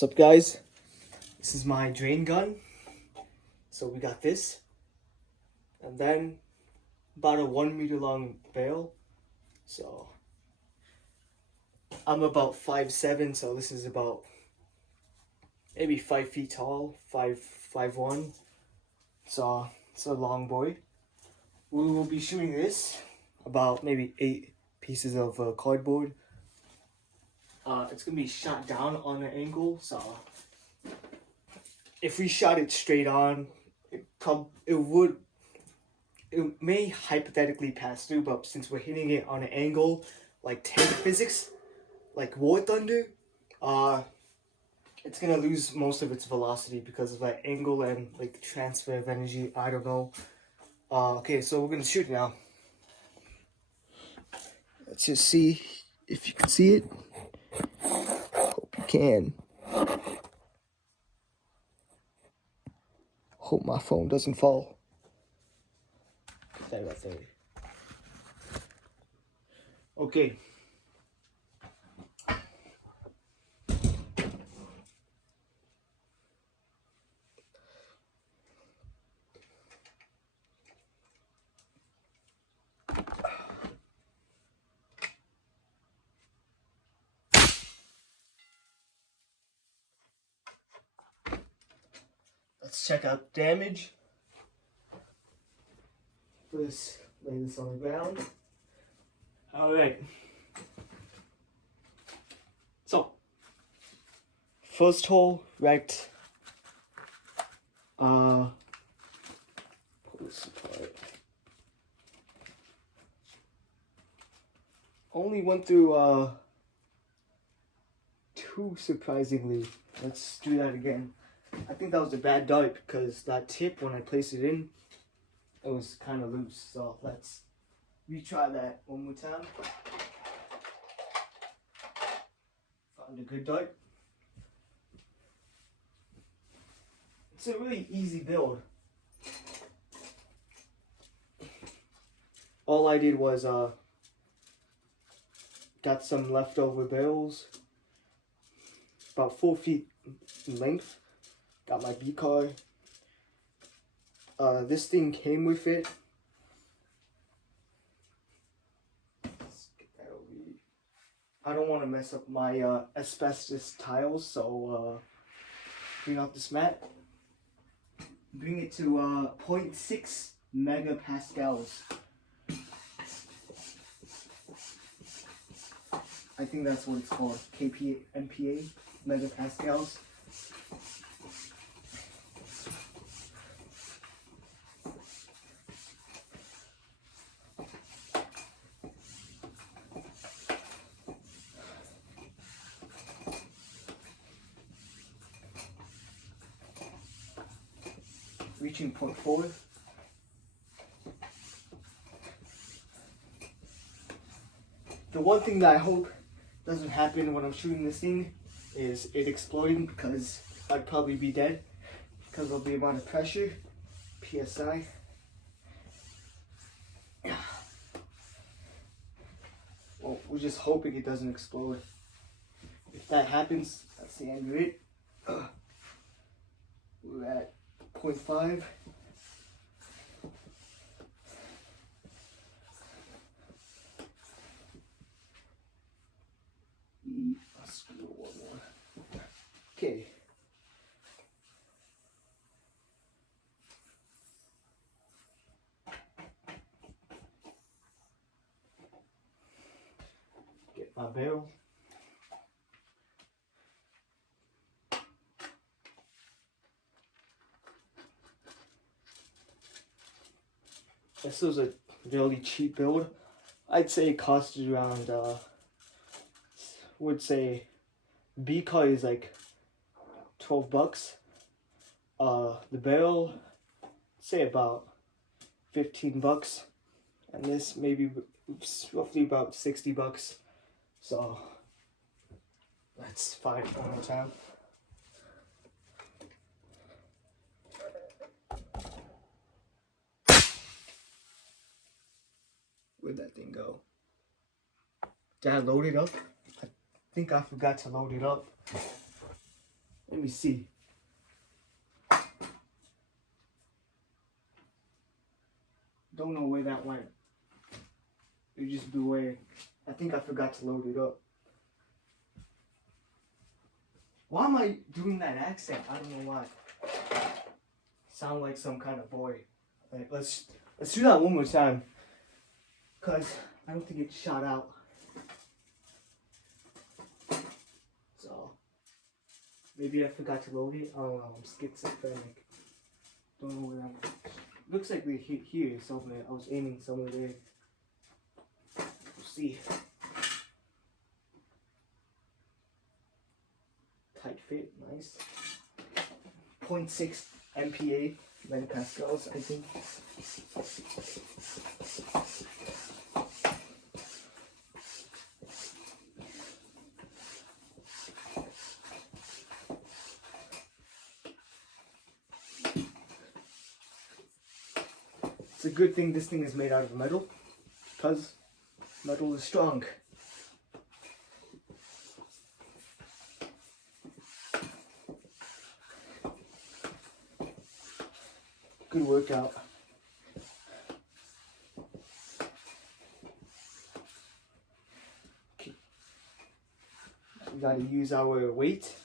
What's up, guys? This is my drain gun. So we got this, and then about a 1 meter long barrel. So I'm about 5'7", so this is about maybe 5 feet tall, 5'1". So it's a long boy. We will be shooting this about maybe 8 pieces of cardboard. It's gonna be shot down on an angle, so if we shot it straight on, it may hypothetically pass through, but since we're hitting it on an angle, like tank physics, like War Thunder, it's gonna lose most of its velocity because of that angle and like transfer of energy. I don't know. Okay, so we're gonna shoot now. Let's just see if you can see it. Hope you can. Hope my phone doesn't fall. Put that right there. Okay. Let's check out damage. First, lay this on the ground. Alright. So, first hole wrecked. Pull this apart. Only went through 2, surprisingly. Let's do that again. I think that was a bad dart because that tip, when I placed it in, it was kind of loose. So let's retry that one more time. Found a good dart. It's a really easy build. All I did was got some leftover barrels, about 4 feet in length. Got my B-car. This thing came with it. Let's get that over here. I don't want to mess up my asbestos tiles, so bring out this mat. Bring it to 0.6 megapascals. I think that's what it's called. MPa, megapascals. Reaching 0.4. The one thing that I hope doesn't happen when I'm shooting this thing is it exploding, because I'd probably be dead because of the amount of pressure, PSI. Well, we're just hoping it doesn't explode. If that happens, that's the end of it. We're at 0.5. Let's do one more. Okay. Get my barrel. This was a really cheap build. I'd say it costed around, would say B-car is like $12. The barrel, say about $15. And this maybe roughly about $60. So let's fire it one more time. Where'd that thing go? Did I load it up? I think I forgot to load it up. Let me see. Don't know where that went. It just blew away. I think I forgot to load it up. Why am I doing that accent? I don't know why. Sound like some kind of boy. Like, let's do that one more time. Cause I don't think it shot out. So maybe I forgot to load it. I don't know. I'm schizophrenic. Don't know where that went. Looks like we hit here somewhere. I was aiming somewhere there. We'll see. Tight fit, nice. 0.6 MPa, megapascals, I think. It's a good thing this thing is made out of metal, because metal is strong. Good workout. Okay. We gotta use our weight.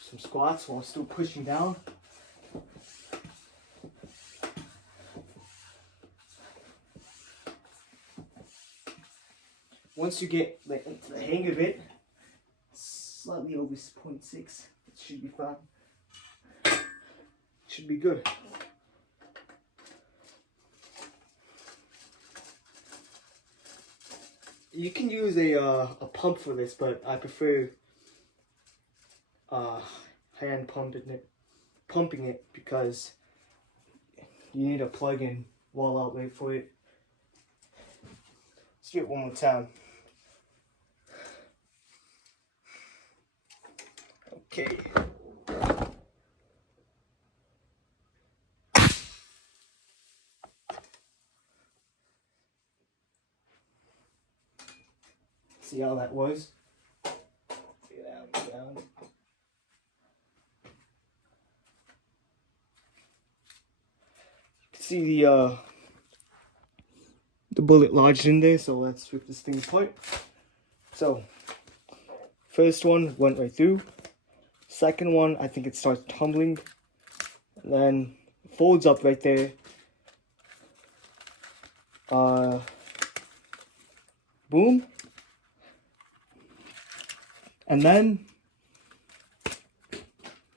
Some squats while still pushing down. Once you get into the hang of it, slightly over 0.6, it should be fine. Should be good. You can use a pump for this, but I prefer hand pumping it because you need a plug-in wall outlet for it. Let's do it one more time. Okay. See how that was? Down. See the bullet lodged in there, so let's rip this thing apart. So, first one went right through. Second one, I think it starts tumbling. And then folds up right there. Boom. And then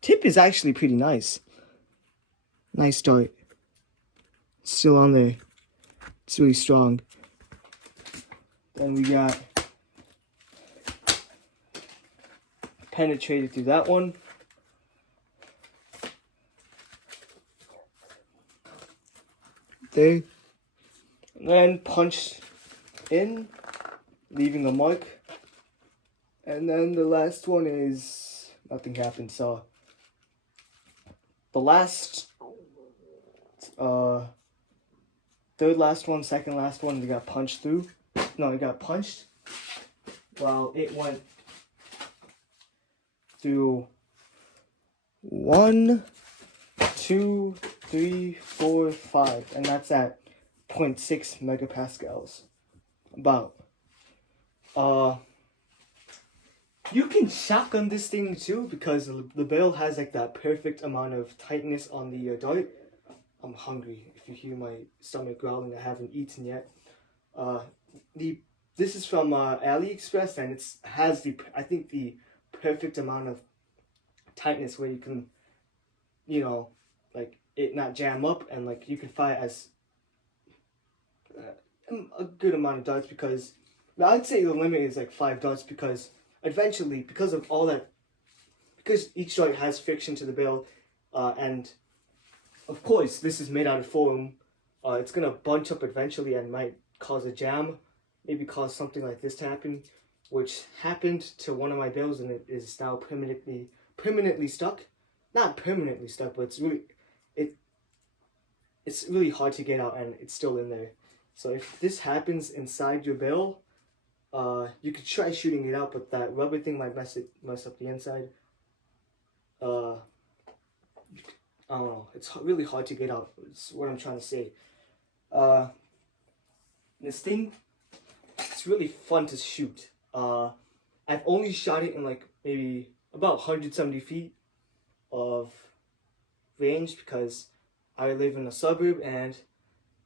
tip is actually pretty nice. Nice start. Still on there. It's really strong. Then we got penetrated through that one. There. And then punched in, leaving a mark. And then the last one is nothing happened. So the last third last one, second last one, they got punched through. No, it got punched. Well, it went through 1, 2, 3, 4, 5, and that's at 0.6 megapascals. About. You can shotgun this thing too because the barrel has like that perfect amount of tightness on the dart. I'm hungry. If you hear my stomach growling, I haven't eaten yet. This is from AliExpress, and it has I think the perfect amount of tightness where you can, like it not jam up, and like you can fire as a good amount of darts, because I'd say the limit is like 5 darts, because eventually, because of all that, because each dart has friction to the barrel, and of course this is made out of foam, it's gonna bunch up eventually and might cause a jam, maybe cause something like this to happen, which happened to one of my barrels, and it is now permanently stuck. Not permanently stuck, but it's really hard to get out, and it's still in there. So if this happens inside your barrel, You could try shooting it out, but that rubber thing might mess up the inside. I don't know. It's really hard to get out. It's what I'm trying to say. This thing, it's really fun to shoot. I've only shot it in like maybe about 170 feet of range because I live in a suburb and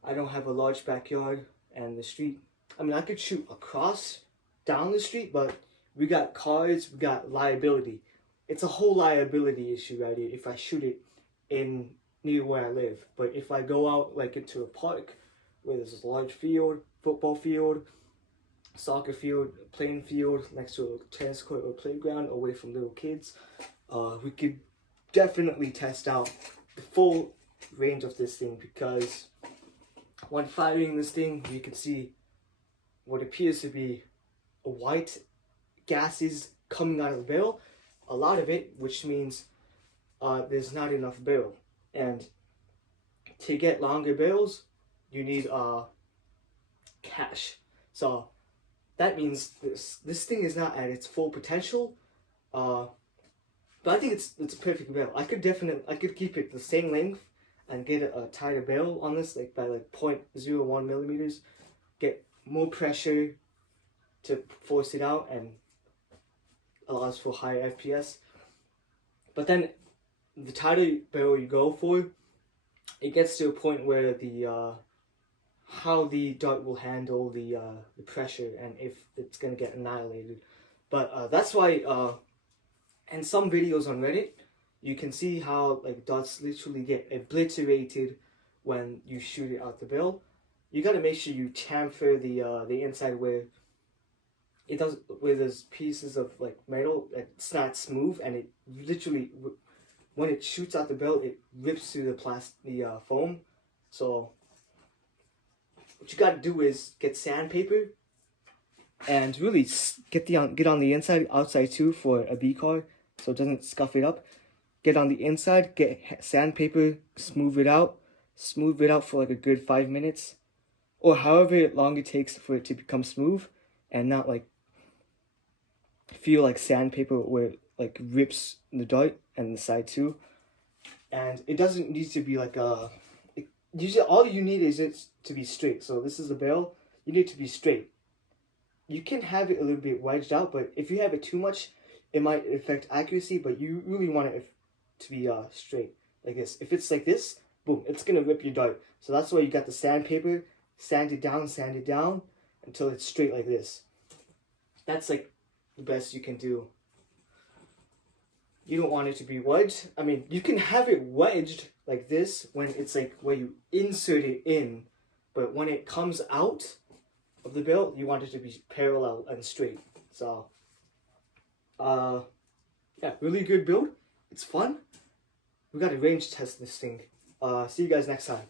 I don't have a large backyard and the street. I mean, I could shoot across down the street, but we got cars, we got liability. It's a whole liability issue right here if I shoot it in near where I live. But if I go out like into a park where there's a large field, football field, soccer field, playing field next to a tennis court or playground away from little kids, we could definitely test out the full range of this thing, because when firing this thing you can see what appears to be white gases coming out of the barrel, a lot of it, which means there's not enough barrel. And to get longer barrels you need cash. So that means this thing is not at its full potential, but I think it's a perfect barrel. I could keep it the same length and get a tighter barrel on this, like by like 0.01 millimeters, get more pressure to force it out and allows for higher FPS. But then the tighter barrel you go for, it gets to a point where the how the dart will handle the pressure and if it's gonna get annihilated. But that's why in some videos on Reddit you can see how like darts literally get obliterated when you shoot it out the barrel. You gotta make sure you chamfer the inside where it does, where there's pieces of like metal that's not smooth, and it literally, when it shoots out the barrel, it rips through the foam. So what you gotta do is get sandpaper and really get on the inside, outside too, for a B car so it doesn't scuff it up. Get on the inside, get sandpaper, smooth it out for like a good 5 minutes, or however long it takes for it to become smooth and not like feel like sandpaper where it like rips the dart and the side too. And it doesn't need to be like usually all you need is it to be straight. So this is the barrel, you need to be straight. You can have it a little bit wedged out, but if you have it too much, it might affect accuracy. But you really want it to be straight like this. If it's like this, boom, it's gonna rip your dart. So that's why you got the sandpaper, sand it down until it's straight like this. That's like the best you can do. You don't want it to be wedged. I mean, you can have it wedged like this when it's like where you insert it in, but when it comes out of the barrel, you want it to be parallel and straight. So yeah, really good build. It's fun. We got to range test this thing. See you guys next time.